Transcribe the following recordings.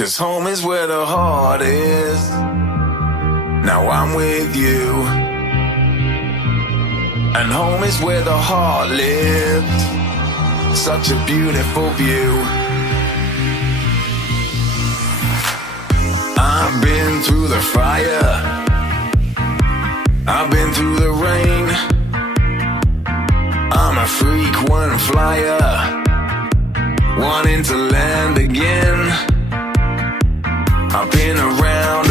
'Cause home is where the heart is. Now I'm with you. And home is where the heart lives. Such a beautiful view. I've been through the fire, I've been through the rain. I'm a frequent flyer, wanting to land again. I've been around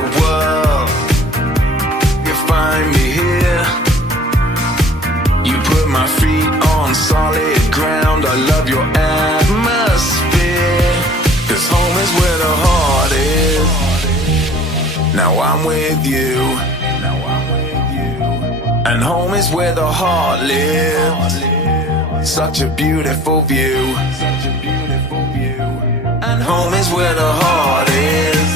the world. You find me here. You put my feet on solid ground. I love your atmosphere. 'Cause home is where the heart is. Now I'm with you. And home is where the heart lives. Such a beautiful view. And home is where the heart is.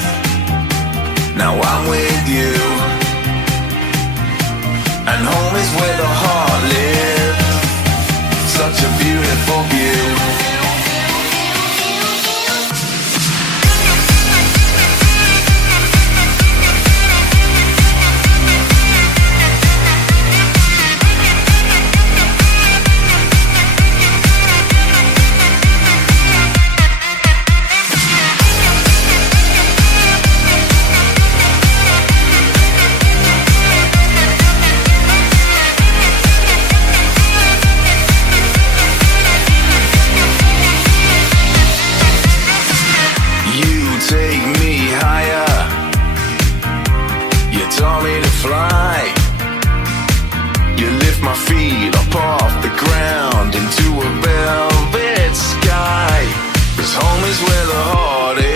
Now I'm with you. And home is where the heart lives. Such a beautiful view. Take me higher. You taught me to fly. You lift my feet up off the ground into a velvet sky. 'Cause home is where the heart is.